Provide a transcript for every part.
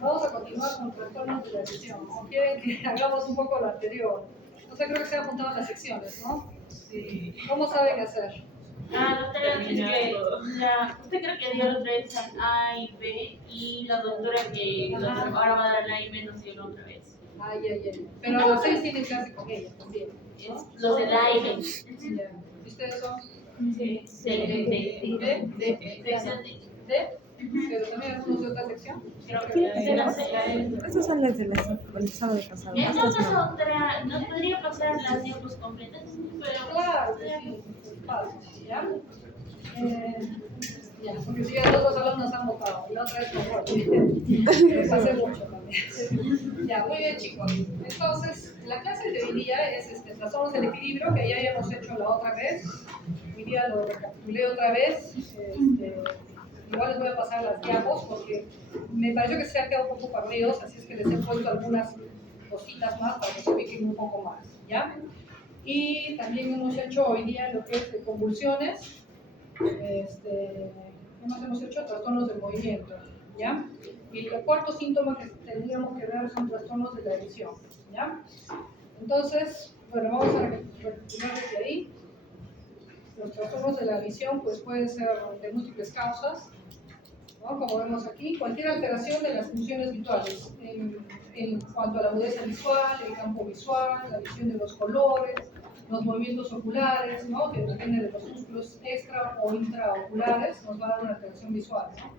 Vamos a continuar con trastornos de la visión. ¿O quieren que hagamos un poco lo anterior? No sé, creo que se han apuntado las secciones, ¿no? Sí. ¿Cómo saben hacer? Doctora, usted creo que dio los tres A y B y la doctora que ahora va a dar la A y B nos dio la otra vez. Ay. Pero los 6 tienen clase con ella también, ¿no? Los de la A y B. ¿Y ustedes son? Sí. ¿De? ¿Pero también algunos de otra sección? Creo que Esas son las del sábado pasado. Entonces, doctora, ¿no podría pasar las diapos completas? Pero claro, sí. ¿Ya? Ya, porque si ya todos los alumnos han votado, y la otra vez no les hace mucho también. Ya, muy bien, chicos. Entonces, la clase de hoy día es trastornos del equilibrio, que ya habíamos hecho la otra vez. Hoy día lo recapitulé otra vez. Igual les voy a pasar las diapos porque me pareció que se han quedado un poco perdidos, así es que les he puesto algunas cositas más para que se ubiquen un poco más, ¿ya? Y también hemos hecho hoy día lo que es de convulsiones, ¿qué más hemos hecho? Trastornos del movimiento, ¿ya? Y el cuarto síntoma que tendríamos que ver son trastornos de la visión, ¿ya? Entonces, bueno, vamos a recapitular desde ahí. Los trastornos de la visión pues pueden ser de múltiples causas, ¿no? Como vemos aquí, cualquier alteración de las funciones visuales en cuanto a la agudeza visual, el campo visual, la visión de los colores, los movimientos oculares, ¿no? Que depende de los músculos extra o intraoculares, nos va a dar una alteración visual, ¿no?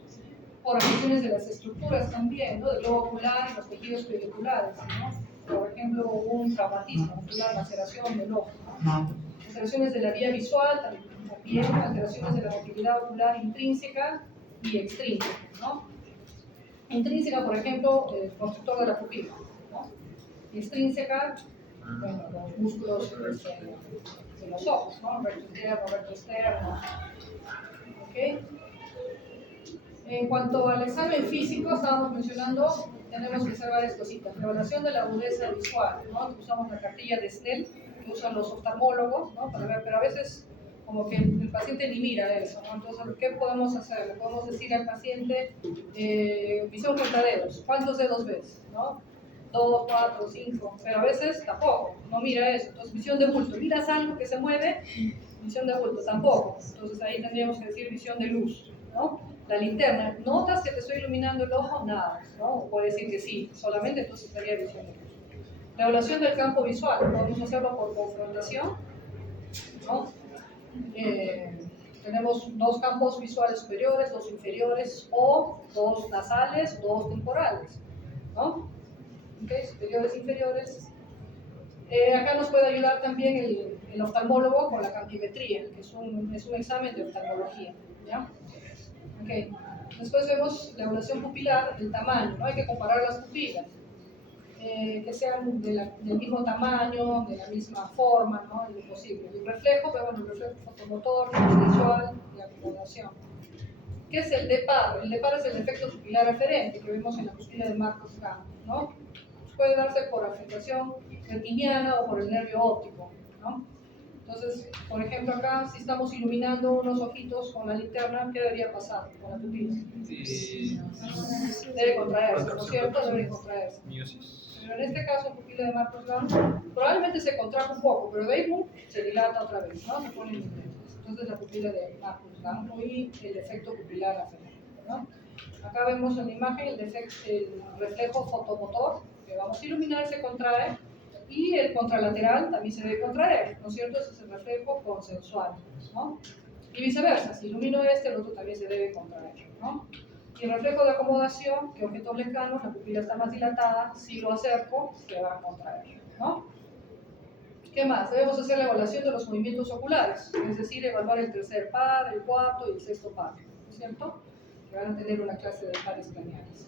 Por afecciones de las estructuras también, ¿no? Del globo ocular y los tejidos periculares, ¿no? Por ejemplo, un traumatismo ocular, laceración del ojo, ¿no? Alteraciones de la vía visual, también alteraciones de la motilidad ocular intrínseca y extrínseca, ¿no? Intrínseca, por ejemplo, el constructor de la pupila, ¿no? Extrínseca, bueno, los músculos de los ojos, ¿no? Recto interno, recto externo, ¿ok? En cuanto al examen físico, estábamos mencionando, tenemos que hacer varias cositas. La evaluación de la agudeza visual, ¿no? Usamos la cartilla de Snell, que usan los oftalmólogos, ¿no? Para ver, pero a veces como que el paciente ni mira eso, ¿no? Entonces, ¿qué podemos hacer? Le podemos decir al paciente, visión contra dedos, ¿cuántos dedos ves? ¿No? 2, 4, 5, pero a veces tampoco, no mira eso. Entonces, visión de bulto, ¿miras algo que se mueve? Visión de bulto, tampoco. Entonces, ahí tendríamos que decir visión de luz, ¿no? La linterna, ¿notas que te estoy iluminando el ojo? Nada, ¿no? O puede decir que sí, solamente entonces estaría visión de luz. La evaluación del campo visual, podemos hacerlo por confrontación, ¿no? Tenemos dos campos visuales superiores, dos inferiores, o dos nasales, dos temporales, ¿no? ¿Okay? Superiores, inferiores. Acá nos puede ayudar también el oftalmólogo con la campimetría, que es un examen de oftalmología, ¿ya? Okay. Después vemos la evaluación pupilar, el tamaño, ¿no? Hay que comparar las pupilas, que sean del mismo tamaño, de la misma forma, ¿no? Es posible. El reflejo, vemos el reflejo fotomotor, el visual y la acomodación. ¿Qué es el DEPAR? El DEPAR es el efecto pupilar aferente que vemos en la pupila de Marcos Kahn, ¿no? Puede darse por afectación retiniana o por el nervio óptico, ¿no? Entonces, por ejemplo, acá, si estamos iluminando unos ojitos con la linterna, ¿qué debería pasar con la pupila? Debe contraerse, ¿no es cierto? Debe contraerse. Pero en este caso, pupila de Marcos Kahn, probablemente se contrae un poco, pero de ahí se dilata otra vez, ¿no? Se pone intensos. Entonces, la pupila de Marcos Kahn y el efecto pupilar aferente, ¿no? Acá vemos en la imagen el reflejo fotomotor, que vamos a iluminar, se contrae, y el contralateral también se debe contraer, ¿no es cierto? Ese es el reflejo consensual, ¿no? Y viceversa, si ilumino el otro también se debe contraer, ¿no? Y el reflejo de acomodación, que objetos lejanos, la pupila está más dilatada, si lo acerco, se va a contraer, ¿no? ¿Qué más? Debemos hacer la evaluación de los movimientos oculares, es decir, evaluar el tercer par, el cuarto y el sexto par, ¿no es cierto? Que van a tener una clase de pares craneales.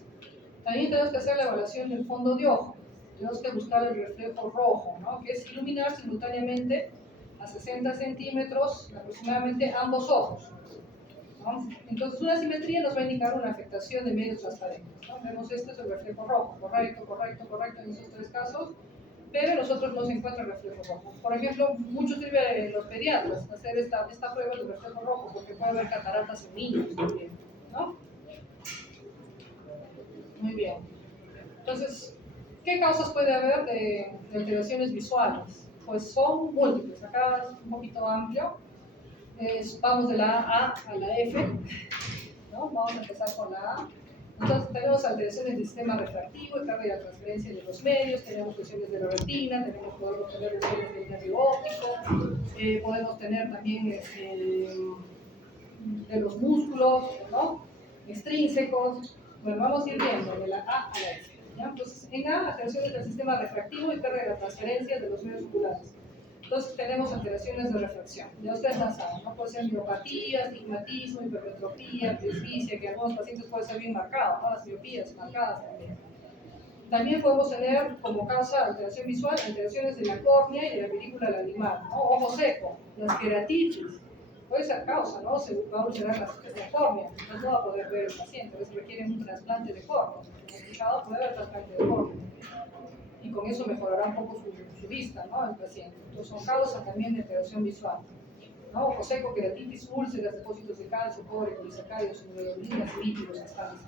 También tenemos que hacer la evaluación del fondo de ojo. Tenemos que buscar el reflejo rojo, ¿no? Que es iluminar simultáneamente a 60 centímetros aproximadamente ambos ojos, ¿no? Entonces una simetría nos va a indicar una afectación de medios transparentes, ¿no? Vemos este es el reflejo rojo, correcto en esos tres casos. pero en nosotros no se encuentra reflejo rojo. Por ejemplo, mucho sirve los pediatras hacer esta prueba de reflejo rojo, porque puede haber cataratas en niños también, ¿no? Muy bien. Entonces, ¿qué causas puede haber de alteraciones visuales? Pues son múltiples. Acá es un poquito amplio. Vamos de la A a la F, ¿no? Vamos a empezar con la A. Entonces tenemos alteraciones del sistema refractivo y pérdida de transferencia de los medios, tenemos lesiones de la retina, podemos tener lesiones del nervio óptico, podemos tener también de los músculos, ¿no? Extrínsecos. Bueno, vamos a ir viendo de la A a la F. ¿Ya? Entonces, en A, alteraciones del sistema refractivo y pérdida de transferencia de los medios oculares. Entonces tenemos alteraciones de refracción. Ya ustedes la saben, ¿no? Puede ser miopatía, astigmatismo, hipermetropía, presbicia, que en algunos pacientes puede ser bien marcado, ¿no? Las miopías marcadas también. También podemos tener como causa alteración visual alteraciones de la córnea y de la película lagrimal, ¿no? Ojo seco, las queratitis, puede ser causa, ¿no? Se va a ulcerar la córnea, entonces no va a poder ver el paciente, a veces requiere un trasplante de córnea. Escuchado, puede haber trasplante de córnea. Y con eso mejorará un poco su vista, ¿no? El paciente. Entonces son causas también de alteración visual, ¿no? Ojo seco, queratitis, úlceras, depósitos de calcio, cobre, polisacáridos, inmunoglobulina, lípidos, estantes.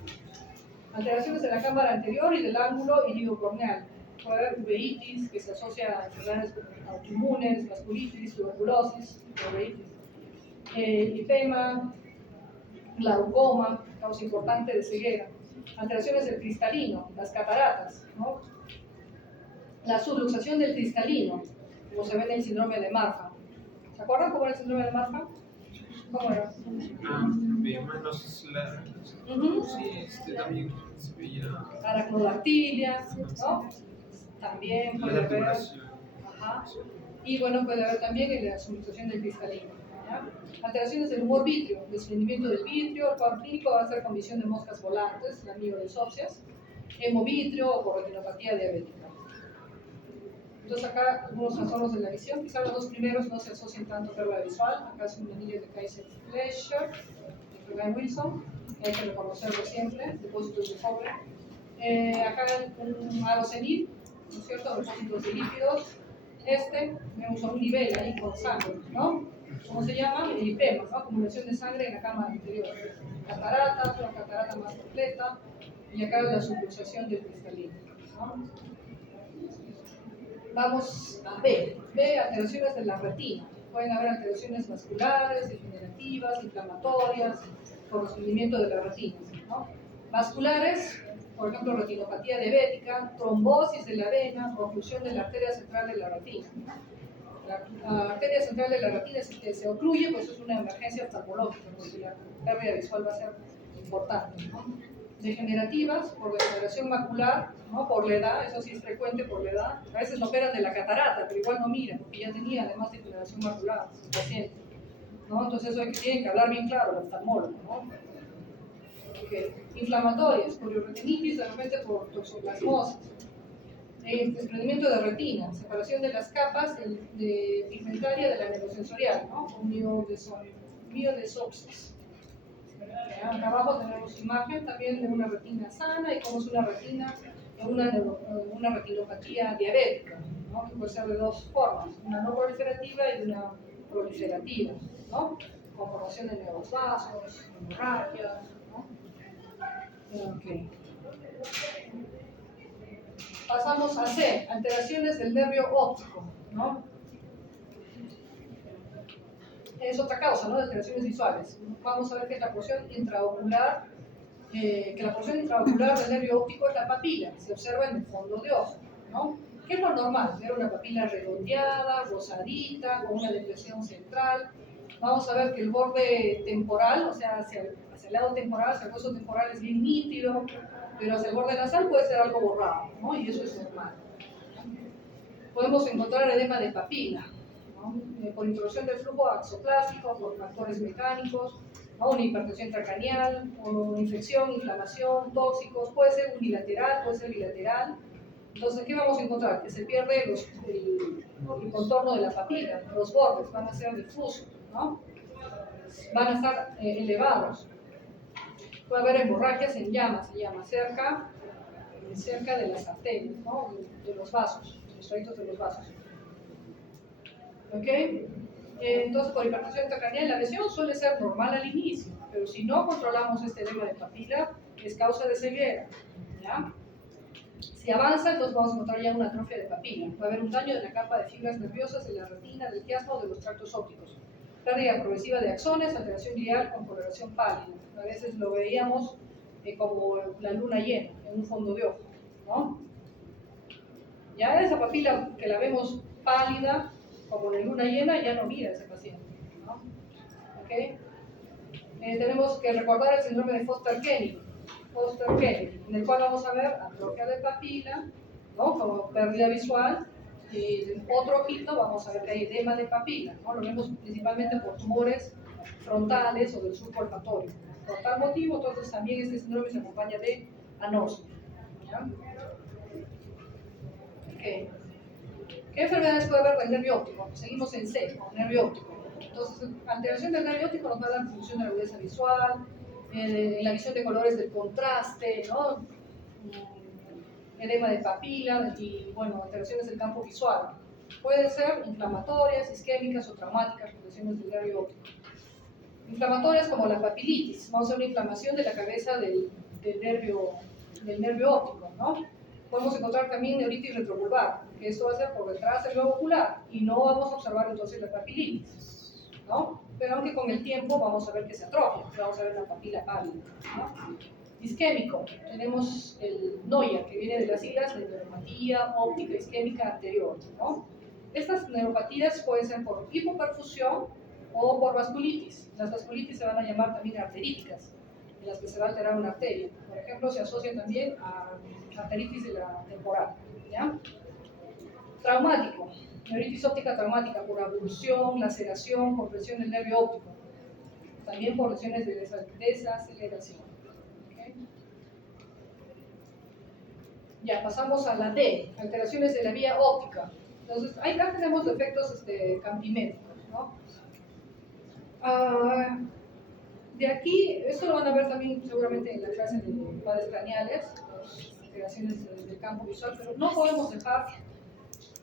Alteraciones de la cámara anterior y del ángulo iridocorneal. Puede haber uveitis, que se asocia a enfermedades autoinmunes, vasculitis, tuberculosis, uveitis, lipema, glaucoma, causa importante de ceguera. Alteraciones del cristalino, las cataratas, ¿no? La subluxación del cristalino, como se ve en el síndrome de Marfan. ¿Se acuerdan cómo era el síndrome de Marfan? ¿Cómo era? Veíamos los sí, también se veía Aracnodactilia, ¿no? También la puede haber. articulación. Ajá. Y bueno, puede haber también la subluxación del cristalino. ¿Ya? Alteraciones del humor vítreo, desprendimiento del vitrio, el cuadro clínico va a ser con visión de moscas volantes, la mioresopsias, hemovitrio o por retinopatía diabética. Entonces acá algunos trastornos de la visión, quizás los dos primeros no se asocian tanto a pérdida visual. Acá es un anillo de Kaiser-Fleischer, de Guy Wilson, que hay que reconocerlo siempre, depósitos de cobre. Acá un arosenil, ¿no es cierto?, depósitos de lípidos. Vemos un nivel ahí con sangre, ¿no? ¿Cómo se llama? Lipema, ¿no? Acumulación de sangre en la cámara anterior. Catarata, una catarata más completa, y acá la subluxación del cristalino, ¿no? Vamos a B. B, alteraciones de la retina. Pueden haber alteraciones vasculares, degenerativas, inflamatorias, por desprendimiento de la retina, ¿no? Vasculares, por ejemplo, retinopatía diabética, trombosis de la vena, oclusión de la arteria central de la retina. La arteria central de la retina, si se ocluye, pues es una emergencia oftalmológica, porque la pérdida visual va a ser importante, ¿no? Degenerativas, por degeneración macular, ¿no? Por la edad, eso sí es frecuente por la edad. A veces lo operan de la catarata, pero igual no miran, porque ya tenía además degeneración macular el paciente, ¿no? Entonces eso tienen que hablar bien claro el oftalmólogo, ¿no? Okay. Inflamatorias, poliuretinitis, de repente por toxoplasmosis, desprendimiento de retina, separación de las capas de pigmentaria de la neurosensorial, ¿no? Con miodesopsis. Acá abajo tenemos imagen también de una retina sana y cómo es una retina en una retinopatía diabética, ¿no? Que puede ser de dos formas, una no proliferativa y una proliferativa, ¿no? Con formación de nuevos vasos, hemorragias, ¿no? Okay. Pasamos a C, alteraciones del nervio óptico, ¿no? Es otra causa, ¿no? De alteraciones visuales. Vamos a ver que la porción intraocular, del nervio óptico es la papila, se observa en el fondo de ojo, ¿no? ¿Qué es lo normal? Ver una papila redondeada, rosadita, con una depresión central. Vamos a ver que el borde temporal, o sea, hacia el lado temporal, hacia el hueso temporal es bien nítido, pero hacia el borde nasal puede ser algo borrado, ¿no? Y eso es normal. Podemos encontrar edema de papila, ¿no? Por introducción del flujo axoplástico, por factores mecánicos, ¿no? Una hipertensión intracraneal, una infección, inflamación, tóxicos, puede ser unilateral, puede ser bilateral. Entonces, ¿qué vamos a encontrar? Que se pierde el contorno de la papila, los bordes van a ser difusos, ¿no? Van a estar elevados. Puede haber hemorragias en llamas, se llama cerca de las arterias, ¿no? De los vasos. los trayectos de los vasos. ¿Ok? Entonces, por hipertensión intracraneal, la lesión suele ser normal al inicio, pero si no controlamos este edema de papila, es causa de ceguera. ¿Ya? Si avanza, entonces vamos a encontrar ya una atrofia de papila. Va a haber un daño de la capa de fibras nerviosas de la retina, del quiasma o de los tractos ópticos. Pérdida progresiva de axones, alteración glial con coloración pálida. A veces lo veíamos como la luna llena, en un fondo de ojo, ¿no? Ya esa papila que la vemos pálida, como la luna llena, ya no mira a ese paciente, ¿no? ¿Okay? Tenemos que recordar el síndrome de Foster-Kennedy, en el cual vamos a ver atrofia de papila, ¿no? Como pérdida visual, y en otro ojito vamos a ver que hay edema de papila, ¿no? Lo vemos principalmente por tumores frontales o del surco olfatorio. Por tal motivo, entonces también este síndrome se acompaña de anosmia. ¿Ya? Okay. ¿Qué enfermedades puede haber del nervio óptico? Seguimos en C, con nervio óptico. Entonces, alteración del nervio óptico nos va a dar función de la agudeza visual, la visión de colores del contraste, ¿no? Edema de papila y, bueno, alteraciones del campo visual. Pueden ser inflamatorias, isquémicas o traumáticas, lesiones del nervio óptico. Inflamatorias como la papilitis, vamos a ver una inflamación de la cabeza del nervio óptico, ¿no? Podemos encontrar también neuritis retrovulvar, que esto va a ser por detrás del globo ocular y no vamos a observar entonces la papilitis, ¿no? Pero aunque con el tiempo vamos a ver que se atrofia, vamos a ver una papila pálida, ¿no? Isquémico, tenemos el NOIA, que viene de las siglas de neuropatía óptica isquémica anterior, ¿no? Estas neuropatías pueden ser por hipoperfusión o por vasculitis. Las vasculitis se van a llamar también arteríticas, en las que se va a alterar una arteria. Por ejemplo, se asocian también a arteritis de la temporal, ¿ya? Traumático, neuritis óptica traumática por abulsión, laceración, compresión del nervio óptico, también por lesiones de desaceleración. ¿Okay? Ya, pasamos a la D, alteraciones de la vía óptica. Entonces, acá tenemos efectos campimétricos, ¿no? De aquí, esto lo van a ver también seguramente en la clase de padres craneales, alteraciones del campo visual, pero no podemos dejar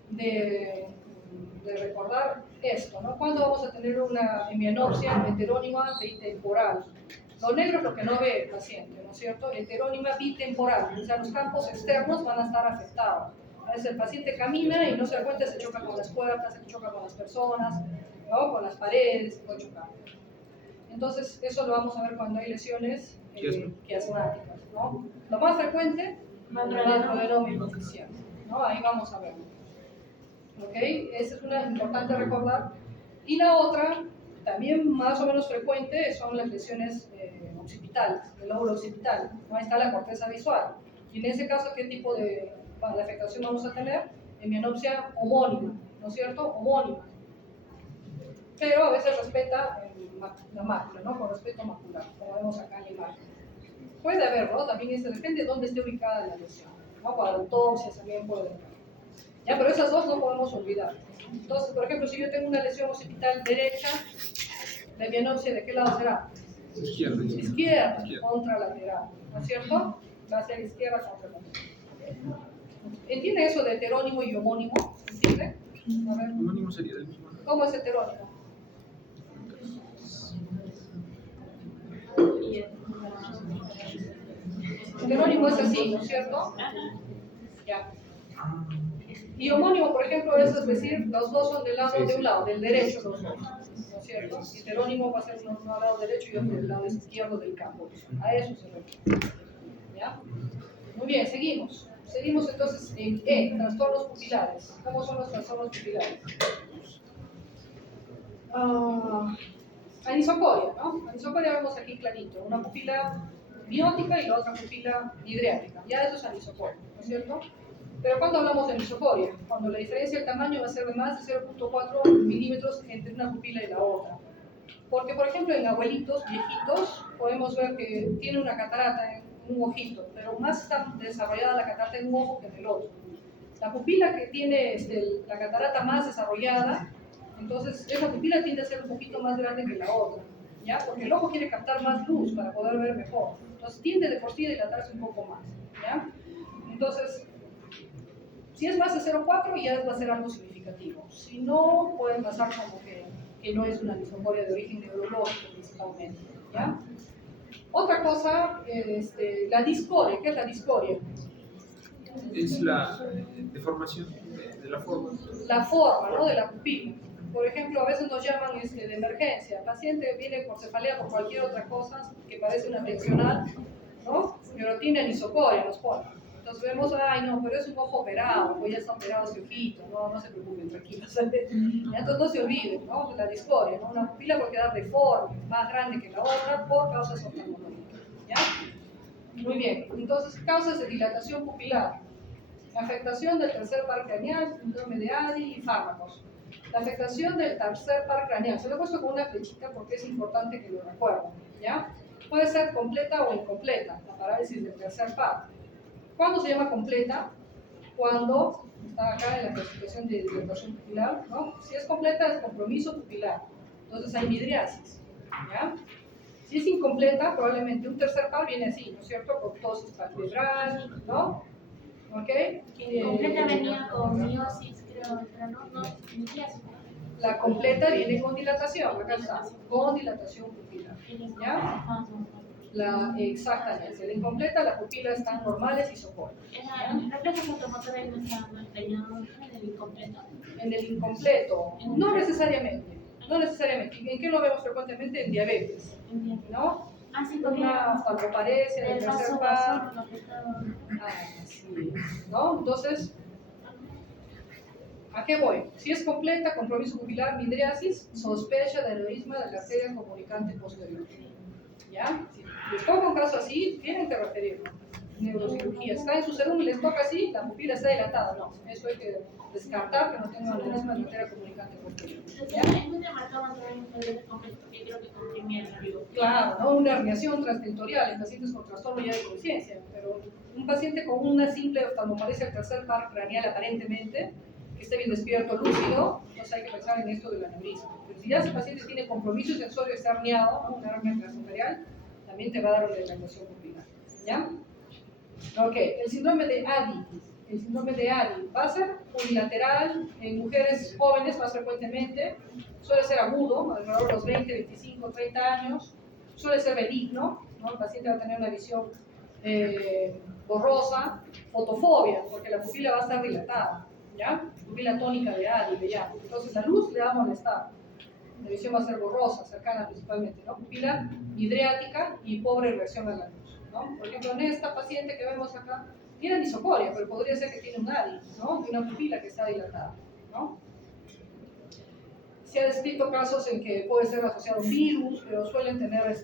de recordar esto, ¿no? ¿Cuándo vamos a tener una hemianopsia heterónima bitemporal? Lo negro es lo que no ve el paciente, ¿no es cierto? Heterónima bitemporal, o sea, los campos externos van a estar afectados. A veces el paciente camina y no se da cuenta, se choca con las puertas, se choca con las personas, ¿no? Con las paredes, se puede chocar. Entonces, eso lo vamos a ver cuando hay lesiones quiasmáticas, ¿no? Lo más frecuente, macroadenoma hipoficial, ¿no? Ahí vamos a verlo. ¿Ok? Esa es una importante recordar. Y la otra, también más o menos frecuente, son las lesiones occipitales, el lóbulo occipital, ¿no? Ahí está la corteza visual. Y en ese caso, ¿qué tipo de afectación vamos a tener? Hemianopsia homónima, ¿no es cierto? Homónima. Pero a veces respeta la mácula, ¿no? Con respeto macular, como vemos acá en la imagen. Puede haber, ¿no? También depende de dónde esté ubicada la lesión, ¿no? Para autopsias también puede haber. Ya, pero esas dos no podemos olvidar. Entonces, por ejemplo, si yo tengo una lesión occipital derecha, la hemianopsia, ¿de qué lado será? Izquierda, contralateral, ¿no es cierto? Va a ser izquierda contralateral. ¿Entiende eso de heterónimo y homónimo? ¿Entiende? A ver. Homónimo sería del mismo. ¿Cómo es heterónimo? Heterónimo es así, ¿no es cierto? Ya. Y homónimo, por ejemplo, eso es decir, los dos son del lado de un lado, del derecho los dos, ¿no es cierto? Heterónimo va a ser uno del lado derecho y otro del lado izquierdo del campo. A eso se refiere. ¿Ya? Muy bien, seguimos. Seguimos entonces en E, trastornos pupilares. ¿Cómo son los trastornos pupilares? Anisocoria, ¿no? Anisocoria vemos aquí clarito, una pupila biótica y la otra pupila hidriática. Ya eso es anisocoria, ¿no es cierto? Pero cuando hablamos de anisocoria, cuando la diferencia de tamaño va a ser de más de 0.4 milímetros entre una pupila y la otra. Porque, por ejemplo, en abuelitos viejitos podemos ver que tiene una catarata en un ojito, pero más está desarrollada la catarata en un ojo que en el otro. La pupila que tiene la catarata más desarrollada, entonces esa pupila tiende a ser un poquito más grande que la otra, ¿ya? Porque el ojo quiere captar más luz para poder ver mejor. Entonces tiende de por sí a dilatarse un poco más, ¿ya? Entonces, Si es más de 0,4 ya va a ser algo significativo. Si no, pueden pasar como que no es una disforia de origen neurológico principalmente, ¿ya? Otra cosa, la discoria. ¿Qué es la discoria? Es la deformación de la forma. La forma, ¿no?, de la pupila. Por ejemplo, a veces nos llaman de emergencia. El paciente viene por cefalea por cualquier otra cosa que parece una tensional, ¿no? Pero tiene anisocoria, nos ponen. Entonces vemos, ay no, pero es un ojo operado, pues ya está operado ese ojito, no se preocupen, tranquilos. Entonces no se olviden, ¿no?, de la discoria, ¿no? Una pupila puede quedar deforme, más grande que la otra por causas oftalmológicas, ¿ya? Muy bien, entonces causas de dilatación pupilar, afectación del tercer par craneal, síndrome de ADI y fármacos. La afectación del tercer par craneal, se lo he puesto con una flechita porque es importante que lo recuerden, ¿ya? Puede ser completa o incompleta, la parálisis del tercer par. ¿Cuándo se llama completa? Cuando está acá en la clasificación de dilatación pupilar, ¿no? Si es completa es compromiso pupilar, entonces hay midriasis, ¿ya? Si es incompleta, probablemente un tercer par viene así, ¿no es cierto? Con ptosis palpebral, ¿no? ¿Ok? Completa venía con miosis, creo, pero no, midriasis. La completa viene con dilatación, acá está, con dilatación pupilar, ¿ya? Exactamente, la incompleta, las pupilas están normales y soportan. ¿El reflejo fotomotor no está dañado en el incompleto? En el incompleto, no necesariamente. ¿En qué lo vemos frecuentemente? En diabetes, ¿no? Así porque Una oftalmoparesia del el tercer vaso par. lo que está... Así es, ¿no? Entonces, ¿a qué voy? Si es completa, compromiso pupilar, midriasis, sospecha de aneurisma de la arteria comunicante posterior. ¿Ya? Si les toca un caso así, tienen que referirlo. Neurocirugía. Está en su serum y les toca así, la pupila está dilatada. No, eso hay que descartar que no tenga aneurisma de la arteria comunicante posterior. ¿Ya? Es muy demarcado también el completo, porque creo que comprimía el río. Claro, ¿no? Una herniación transtentorial en pacientes con trastorno ya de conciencia, pero un paciente con una simple oftalmoparesia del tercer par craneal aparentemente, que esté bien despierto, lúcido, entonces hay que pensar en esto del aneurisma. Pero si ya ese paciente tiene compromiso sensorio, está herniado, ¿no?, una hernia transtentorial, también te va a dar una dilatación pupilar, ¿ya? Ok, el síndrome de ADI. El síndrome de ADI va a ser unilateral en mujeres jóvenes más frecuentemente, suele ser agudo, alrededor de los 20, 25, 30 años, suele ser benigno, ¿no? El paciente va a tener una visión borrosa, fotofobia, porque la pupila va a estar dilatada, ¿ya? Pupila tónica de ADI, le llamo. Entonces la luz le va a molestar, la visión va a ser borrosa, cercana principalmente, ¿no? Pupila midriática y pobre reacción a la luz, ¿no? Por ejemplo, en esta paciente que vemos acá, tiene anisocoria, pero podría ser que tiene un ADI, ¿no? De una pupila que está dilatada, ¿no? Se ha descrito casos en que puede ser asociado a un virus, pero suelen tener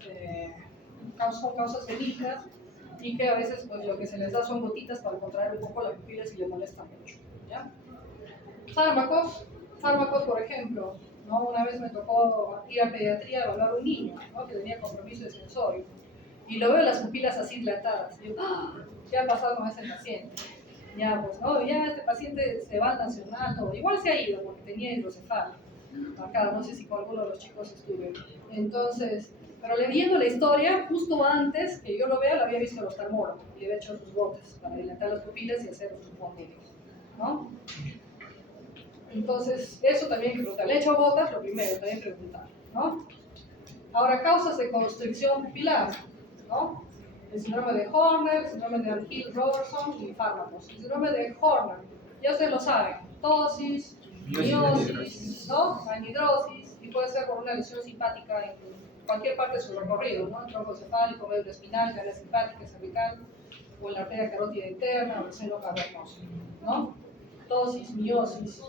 son causas benignas y que a veces pues, lo que se les da son gotitas para contraer un poco la pupila si le molesta mucho, ¿ya? Fármacos, por ejemplo, ¿no? Una vez me tocó ir a pediatría a evaluar a un niño, ¿no?, que tenía compromiso de sensorio y lo veo las pupilas así dilatadas. Y yo, ¿qué ha pasado con ese paciente? Ya, pues, no, ya este paciente se va al nacional, todo. Igual se ha ido porque tenía hidrocefalia. Acá, no sé si con alguno de los chicos estuve. Entonces, pero leyendo la historia, justo antes que yo lo vea, lo había visto el oftalmólogo y le había hecho sus botes para dilatar las pupilas y hacer sus botes, ¿no? Entonces, eso también hay que preguntar. Le he hecho gotas, lo primero, también preguntar, ¿no? Ahora, causas de constricción pupilar, ¿no? El síndrome de Horner, el síndrome de Hill-Robertson y fármacos. El síndrome de Horner, ya ustedes lo saben, tosis, miosis, ¿no? Anhidrosis, y puede ser por una lesión simpática en cualquier parte de su recorrido, ¿no? El tronco cefálico, médula espinal, cara simpática, cervical, o en la arteria carótida interna, o el seno cavernoso, ¿no? Tosis, miosis.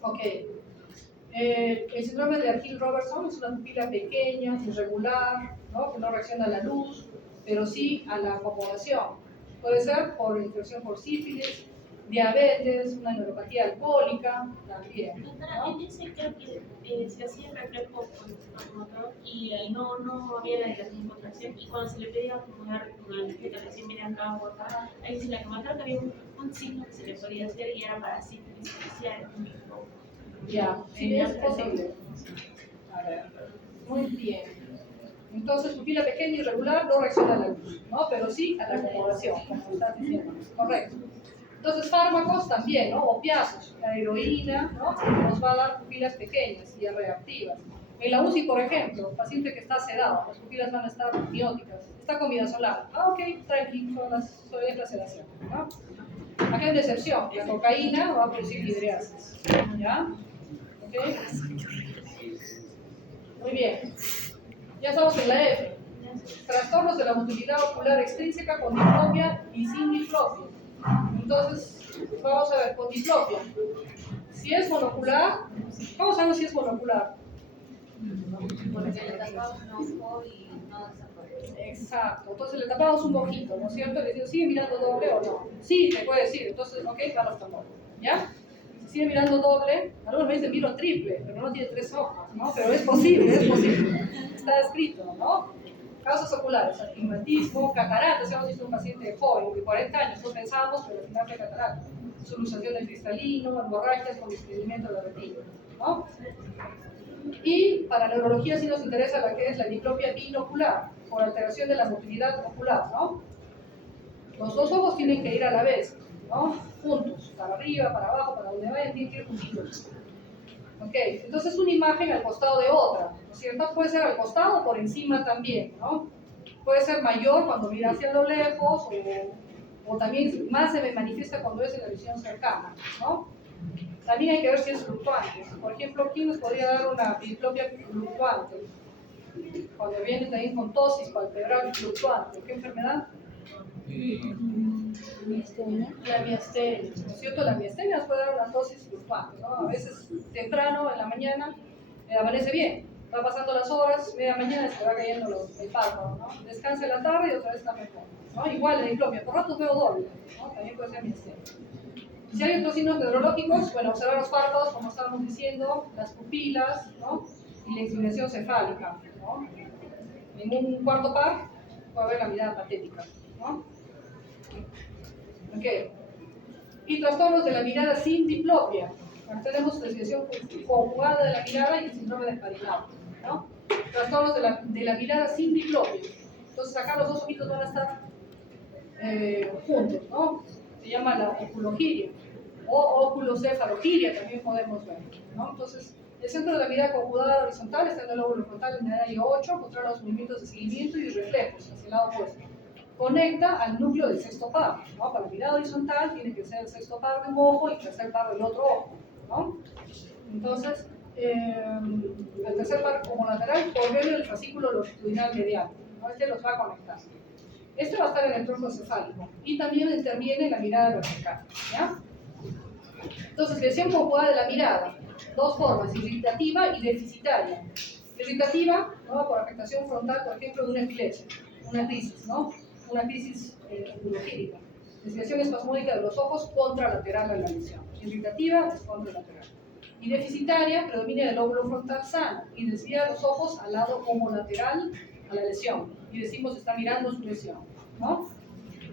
Ok. El síndrome de Hill-Robertson es una pupila pequeña, irregular, ¿no?, que no reacciona a la luz, pero sí a la acomodación. Puede ser por infección por sífilis, diabetes, una neuropatía alcohólica, también, Doctora, ¿no? dice creo que se hacía el reflejo con el motor y no había la dilatación contracción, y cuando se le pedía acomodar con el que recién viene acá o acá, ahí se le acomodó, creo que había un signo que se le podía hacer y era para sífilis especial. Ya, sí, es posible. A ver, muy bien. Entonces, pupila pequeña, irregular, no reacciona a la luz, ¿no? Pero sí a la acomodación, como estás diciendo. Correcto. Entonces, fármacos también, ¿no? Opiáceos, la heroína, ¿no? Nos va a dar pupilas pequeñas y reactivas. En la UCI, por ejemplo, paciente que está sedado, las pupilas van a estar hipnóticas, está con midazolam. Ok, tranquilo, solo es la sedación, ¿no? Aquí hay una excepción, la cocaína va a producir hidreasis, ¿ya? ¿Ok? Muy bien. Ya estamos en la F. Trastornos de la motilidad ocular extrínseca con diplopia y sin diplopia. Entonces, vamos a ver, con diplopia. Si es monocular, ¿cómo sabemos si es monocular? Porque le tapamos un ojo y no desaparece. Exacto. Entonces le tapamos un ojito, ¿no es cierto? Le digo, ¿sigue mirando doble o no? Sí, te puede decir. Entonces, ok, Carlos tampoco. ¿Ya? Si sigue mirando doble, algunos me dicen miro triple, pero no tiene 3 ojos, ¿no? Pero es posible, es posible. Está escrito, ¿no? Causas oculares, astigmatismo, cataratas. Hemos visto un paciente joven de 40 años, no pensábamos, pero al final fue catarata. Solución de cristalino, hemorragias con desprendimiento de la retina, ¿no? Y para neurología sí nos interesa la que es la diplopia binocular, por alteración de la motilidad ocular, ¿no? Los dos ojos tienen que ir a la vez, ¿no? Juntos, para arriba, para abajo, para donde vayan, tienen que ir juntitos. Ok, entonces una imagen al costado de otra, ¿no es cierto? Puede ser al costado o por encima también, ¿no? Puede ser mayor cuando mira hacia lo lejos o también más se manifiesta cuando es en la visión cercana, ¿no? También hay que ver si es fluctuante. Por ejemplo, ¿quién nos podría dar una diplopia fluctuante? Cuando viene también con tosis palpebral fluctuante. ¿Qué enfermedad? La miastenia, ¿no es cierto? La miastenia nos puede dar una tosis fluctuante, ¿no? A veces temprano, en la mañana, amanece bien. Va pasando las horas, media mañana se va cayendo el párpado, ¿no? Descansa en la tarde y otra vez está mejor, ¿no? Igual la diplopia, por ratos veo doble, ¿no? También puede ser miastenia. Si hay otros signos neurológicos, bueno, observar los párpados, como estábamos diciendo, las pupilas, ¿no? Y la inclinación cefálica, ¿no? En un cuarto par puede haber la mirada patética, ¿no? Ok. Y trastornos de la mirada sin diplopia. Aquí tenemos desviación conjugada de la mirada y el síndrome de Parinaudo, ¿no? Trastornos de la mirada sin diplopia. Entonces acá los dos ojitos van a estar juntos, ¿no? Se llama la oculogiria o oculocefalogiria, también podemos ver, ¿no? Entonces, el centro de la mirada conjugada horizontal está en el lóbulo frontal en el área 8, controla los movimientos de seguimiento y reflejos hacia el lado opuesto. Conecta al núcleo del sexto par, ¿no? Para la mirada horizontal tiene que ser el sexto par de un ojo y el tercer par del otro ojo, ¿no? Entonces, el tercer par como lateral por medio del fascículo longitudinal medial, ¿no? Este los va a conectar. Este va a estar en el tronco cefálico y también interviene en la mirada vertical, ¿ya? Entonces, lesión conjugada de la mirada, dos formas, irritativa y deficitaria. Irritativa, ¿no? Por afectación frontal, por ejemplo, de una epilepsia, una crisis, ¿no? Una crisis oculogírica. Desviación espasmódica de los ojos contralateral a la lesión. Irritativa es contralateral. Y deficitaria predomina el lóbulo frontal sano y desvía los ojos al lado homolateral a la lesión. Y decimos está mirando su lesión, ¿no?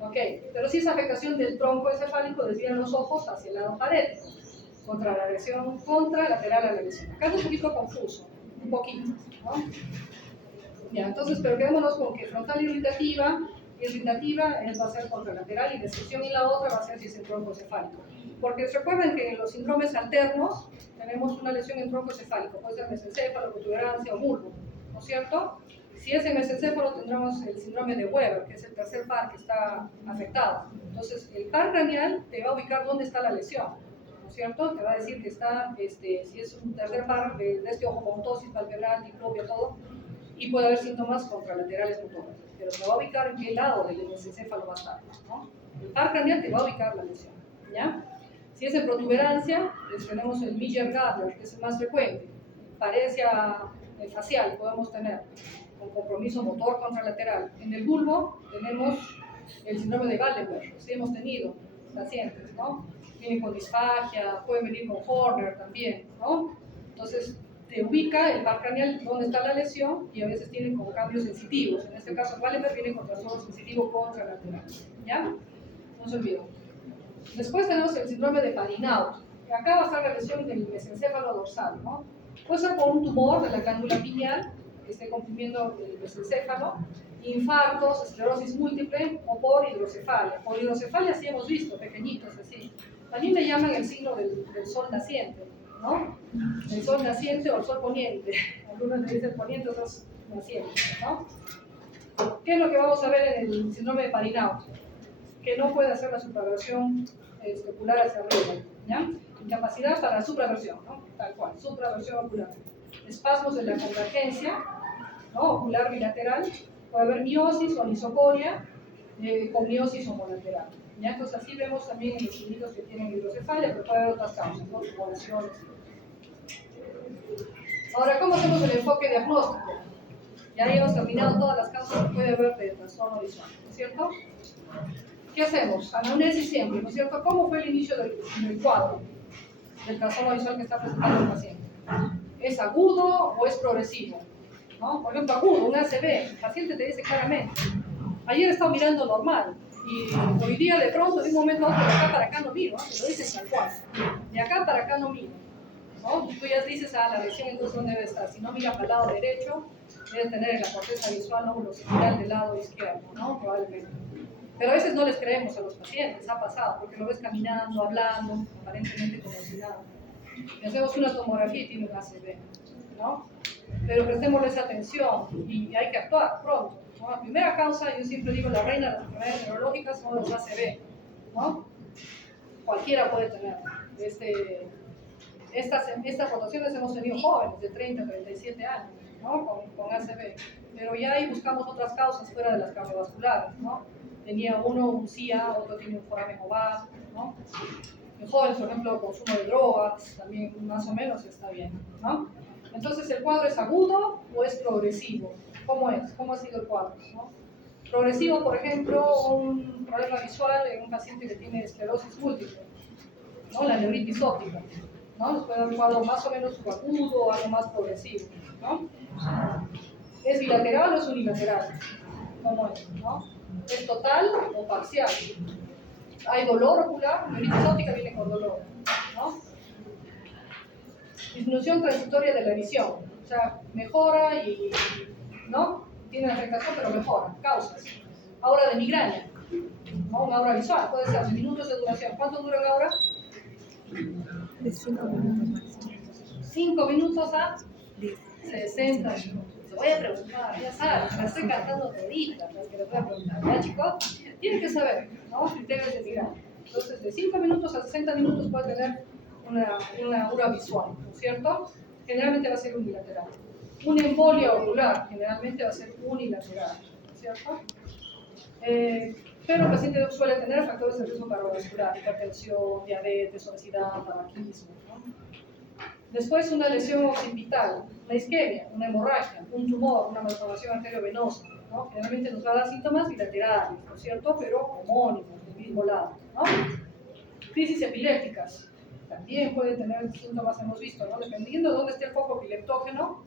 Ok, pero si es afectación del tronco encefálico, desvía los ojos hacia el lado parético, contra la lesión contralateral a la lesión. Acá es un poquito confuso, un poquito, ¿no? Ya, entonces, pero quedémonos con que frontal irritativa va a ser contralateral y decepción y la otra va a ser si es el tronco cefálico. Porque recuerden que en los síndromes alternos tenemos una lesión en tronco cefálico, puede ser mesencéfalo, protuberancia o bulbo, ¿no es cierto? Si es en mesencéfalo tendremos el síndrome de Weber, que es el tercer par que está afectado. Entonces, el par craneal te va a ubicar dónde está la lesión, ¿no es cierto? Te va a decir que está, si es un tercer par de este ojo con tosis palpebral, diplopia, todo, y puede haber síntomas contralaterales motores, pero te va a ubicar en qué lado del mesencéfalo va a estar, ¿no? El par craneal te va a ubicar la lesión, ¿ya? Si es en protuberancia, tenemos el Miller-Gardner, que es el más frecuente, parencia facial podemos tener, con compromiso motor contralateral. En el bulbo tenemos el síndrome de Wallenberg, que sí hemos tenido pacientes, ¿no? Vienen con disfagia, pueden venir con Horner también, ¿no? Entonces, te ubica el par craneal donde está la lesión y a veces tienen como cambios sensitivos. En este caso, el Wallenberg viene con trastorno sensitivo contralateral, ¿ya? No se olviden. Después tenemos el síndrome de Parinaudo. Acá va a estar la lesión del mesencéfalo dorsal, ¿no? Puede ser por un tumor de la glándula pineal que esté comprimiendo el mesencéfalo, infartos, esclerosis múltiple o por hidrocefalia. Por hidrocefalia sí hemos visto, pequeñitos así. También le llaman el signo del sol naciente, ¿no? El sol naciente o el sol poniente. Algunos le dicen poniente, otros naciente, ¿no? ¿Qué es lo que vamos a ver en el síndrome de Parinaudo? Que no puede hacer la supraversión ocular hacia arriba, ¿ya? Incapacidad para la supraversión, ¿no? Tal cual, supraversión ocular. Espasmos de la convergencia, ¿no? Ocular bilateral. Puede haber miosis o anisocoria con miosis homolateral. ¿Ya? Entonces así vemos también en los individuos que tienen hidrocefalia, pero puede haber otras causas, ¿no? Tumoraciones. Ahora, ¿cómo hacemos el enfoque diagnóstico? Ya hemos terminado todas las causas que puede haber de trastorno visual, ¿no es cierto? ¿Qué hacemos? Anamnesis siempre, ¿no es cierto? ¿Cómo fue el inicio del cuadro del trastorno visual que está presentando el paciente? ¿Es agudo o es progresivo? ¿No? Por ejemplo, agudo, un ACV, el paciente te dice claramente, ayer estaba mirando normal y hoy día de pronto, de un momento a otro, de acá para acá no miro, ¿no? Te lo dicen tal cual, de acá para acá no miro, ¿no? Y tú ya dices, la lesión entonces ¿dónde debe estar? Si no mira para el lado derecho, debe tener en la corteza visual lóbulo occipital del lado izquierdo, ¿no? Probablemente. Pero a veces no les creemos a los pacientes, ha pasado, porque lo ves caminando, hablando, aparentemente como si nada. Le hacemos una tomografía y tiene un ACV, ¿no? Pero prestémosles atención y hay que actuar pronto, ¿no? La primera causa, yo siempre digo, la reina de las enfermedades neurológicas son los ACV, ¿no? Cualquiera puede tener. Estas votaciones hemos tenido jóvenes de 30 a 37 años, ¿no? Con ACV, pero ya ahí buscamos otras causas fuera de las cardiovasculares, ¿no? Tenía uno un CIA, otro tiene un foramen oval, ¿no? En jóvenes, por ejemplo, el consumo de drogas, también más o menos está bien, ¿no? Entonces, ¿el cuadro es agudo o es progresivo? ¿Cómo es? ¿Cómo ha sido el cuadro? ¿No? Progresivo, por ejemplo, un problema visual en un paciente que tiene esclerosis múltiple, ¿no? La neuritis óptica, ¿no? Nos puede dar un cuadro más o menos subagudo o algo más progresivo, ¿no? ¿Es bilateral o es unilateral? ¿Cómo es? ¿No? ¿Es total o parcial? ¿Hay dolor ocular? Neuritis óptica viene con dolor, ¿no? Disminución transitoria de la visión, o sea, mejora y, ¿no? Tiene afectación, pero mejora. Causas. Aura de migraña, ¿no? Una aura visual, puede ser minutos de duración. ¿Cuánto dura una aura? De 5 minutos máximo. 5 minutos a 60 minutos. Te voy a preguntar, ya sabes, la estoy cantando ahorita, las que les voy a preguntar, ¿ya, chicos? Tienen que saber, ¿no? Criterios de migraña. Entonces, de 5 minutos a 60 minutos puede tener una aura visual, ¿no es cierto? Generalmente va a ser unilateral. Una embolia ocular generalmente va a ser unilateral, ¿no es cierto? Pero el paciente suele tener factores de riesgo cardiovascular, hipertensión, diabetes, obesidad, tabaquismo, ¿no? Después una lesión occipital, una isquemia, una hemorragia, un tumor, una malformación arteriovenosa, ¿no? Generalmente nos va a dar síntomas bilaterales, ¿no es cierto? Pero homónimos, del mismo lado, ¿no? Crisis epilépticas, también puede tener síntomas, hemos visto, ¿no? Dependiendo de dónde esté el foco epileptógeno,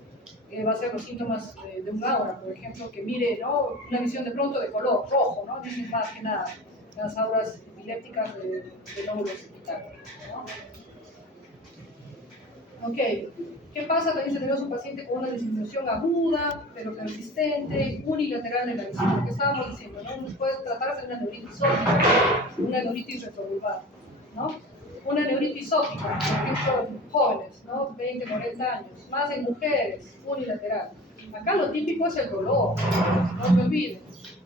va a ser los síntomas de un aura, por ejemplo, que mire, ¿no? Una visión de pronto de color rojo, ¿no? Dicen más que nada las auras epilépticas de lóbulo occipital, ¿no? Ok, ¿qué pasa? También tenemos un paciente con una disminución aguda, pero persistente, unilateral en la visión. Lo que estábamos diciendo, ¿no? Puede tratarse de una neuritis óptica, una neuritis retrobulbar, ¿no? Una neuritis óptica, por ejemplo, en jóvenes, ¿no? 20, 40 años, más en mujeres, unilateral. Acá lo típico es el dolor, no se olviden.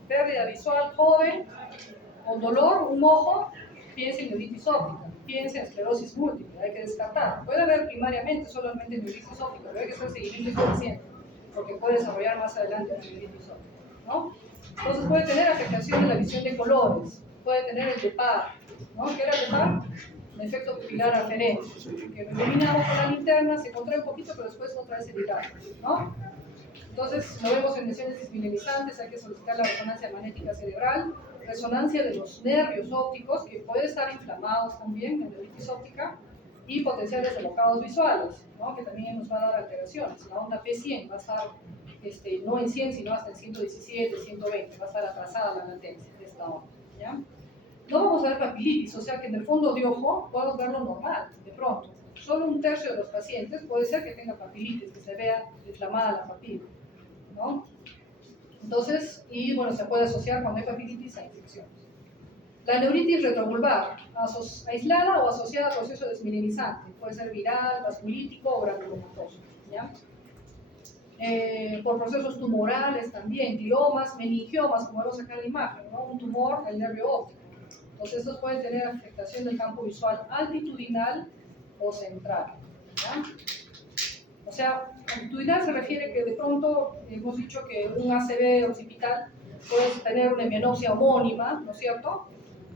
Pérdida visual joven, con dolor, un ojo, piensa en neuritis óptica. Piensa en esclerosis múltiple, hay que descartar. Puede haber primariamente solamente neuritis óptica, pero hay que hacer seguimiento suficiente, porque puede desarrollar más adelante la neuritis óptica, ¿no? Entonces puede tener afectación en la visión de colores, puede tener el DEPAR, ¿no? ¿Qué era el DEPAR? El efecto pupilar aferente, que lo iluminamos con la linterna, se contrae un poquito, pero después otra vez se dilata, ¿no? Entonces lo vemos en lesiones disminuizantes, hay que solicitar la resonancia magnética cerebral, resonancia de los nervios ópticos, que pueden estar inflamados también en neuritis óptica, y potenciales de bloqueados visuales, ¿no? Que también nos va a dar alteraciones. La onda P100 va a estar no en 100, sino hasta en 117, 120, va a estar atrasada la latencia de esta onda, ¿ya? No vamos a ver papilitis, o sea que en el fondo de ojo podemos verlo normal, de pronto. Solo un tercio de los pacientes puede ser que tenga papilitis, que se vea inflamada la papila, ¿no? Entonces, y bueno, se puede asociar cuando hay papilitis a infecciones. La neuritis retrovulvar, aislada o asociada a proceso desmineralizante, puede ser viral, vasculítico o granulomatoso, ¿ya? Por procesos tumorales también, gliomas, meningiomas, como vemos acá en la imagen, ¿no? Un tumor del nervio óptico. Entonces, estos pueden tener afectación del campo visual altitudinal o central, ¿ya? O sea, altitudinal se refiere que de pronto hemos dicho que un ACV occipital puede tener una hemianopsia homónima, ¿no es cierto?,